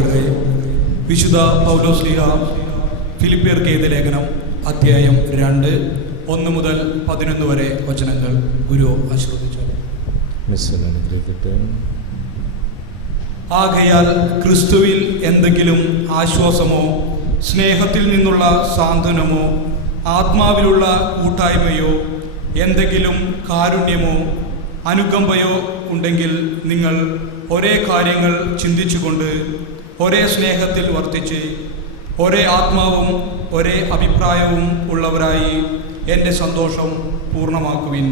സഹോദരരെ, വിശുദ്ധ പൗലോസ്ലീഹ ഫിലിപ്പിയർക്ക് എഴുതിയ ലേഖനം അധ്യായം 2 1 മുതൽ 11 വരെ വചനങ്ങൾ ഗുരു ആശീർവദിച്ചു. ആകയാൽ ക്രിസ്തുവിൽ എന്തെങ്കിലും ആശ്വാസമോ സ്നേഹത്തിൽ നിന്നുള്ള സാന്ത്വനമോ ആത്മാവിലുള്ള കൂട്ടായ്മയോ എന്തെങ്കിലും കാരുണ്യമോ അനുകമ്പയോ ഉണ്ടെങ്കിൽ നിങ്ങൾ ഒരേ കാര്യങ്ങൾ ചിന്തിച്ചുകൊണ്ട് ഒരേ സ്നേഹത്തിൽ വർത്തിച്ച് ഒരേ ആത്മാവും ഒരേ അഭിപ്രായവും ഉള്ളവരായി എൻ്റെ സന്തോഷം പൂർണ്ണമാക്കുവിൻ.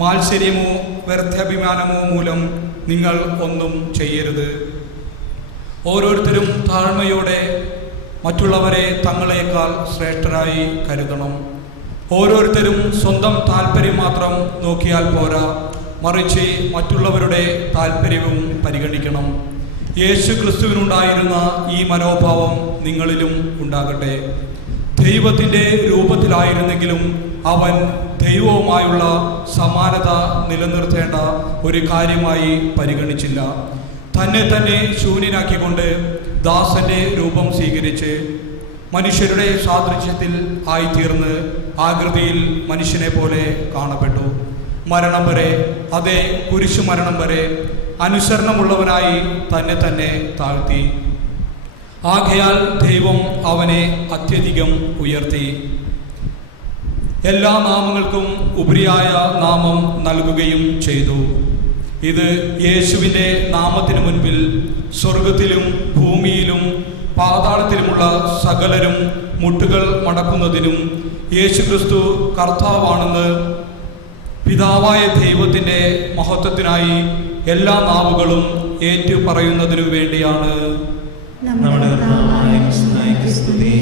മാത്സര്യമോ വ്യർത്ഥാഭിമാനമോ മൂലം നിങ്ങൾ ഒന്നും ചെയ്യരുത്. ഓരോരുത്തരും താഴ്മയോടെ മറ്റുള്ളവരെ തങ്ങളെക്കാൾ ശ്രേഷ്ഠരായി കരുതണം. ഓരോരുത്തരും സ്വന്തം താല്പര്യം മാത്രം നോക്കിയാൽ പോരാ, മറിച്ച് മറ്റുള്ളവരുടെ താല്പര്യവും പരിഗണിക്കണം. യേശു ക്രിസ്തുവിനുണ്ടായിരുന്ന ഈ മനോഭാവം നിങ്ങളിലും ഉണ്ടാകട്ടെ. ദൈവത്തിൻ്റെ രൂപത്തിലായിരുന്നെങ്കിലും അവൻ ദൈവവുമായുള്ള സമാനത നിലനിർത്തേണ്ട ഒരു കാര്യമായി പരിഗണിച്ചില്ല. തന്നെ തന്നെ ശൂന്യനാക്കിക്കൊണ്ട് ദാസന്റെ രൂപം സ്വീകരിച്ച് മനുഷ്യരുടെ സാദൃശ്യത്തിൽ ആയിത്തീർന്ന് ആകൃതിയിൽ മനുഷ്യനെ പോലെ കാണപ്പെട്ടു. മരണം വരെ, അതേ കുരിശു മരണം വരെ അനുസരണമുള്ളവനായി തന്നെ തന്നെ താഴ്ത്തി. ആകയാൽ ദൈവം അവനെ അത്യധികം ഉയർത്തി, എല്ലാ നാമങ്ങൾക്കും ഉപരിയായ നാമം നൽകുകയും ചെയ്തു. ഇത് യേശുവിൻ്റെ നാമത്തിനു മുൻപിൽ സ്വർഗത്തിലും ഭൂമിയിലും പാതാളത്തിലുമുള്ള സകലരും മുട്ടുകൾ മടക്കുന്നതിനും യേശുക്രിസ്തു കർത്താവാണെന്ന് പിതാവായ ദൈവത്തിൻ്റെ മഹത്വത്തിനായി എല്ലാ നാവുകളും ഏറ്റു പറയുന്നതിനു വേണ്ടിയാണ്. നമ്മുടെ കർത്താവായ യേശുവിനെ സ്തുതി.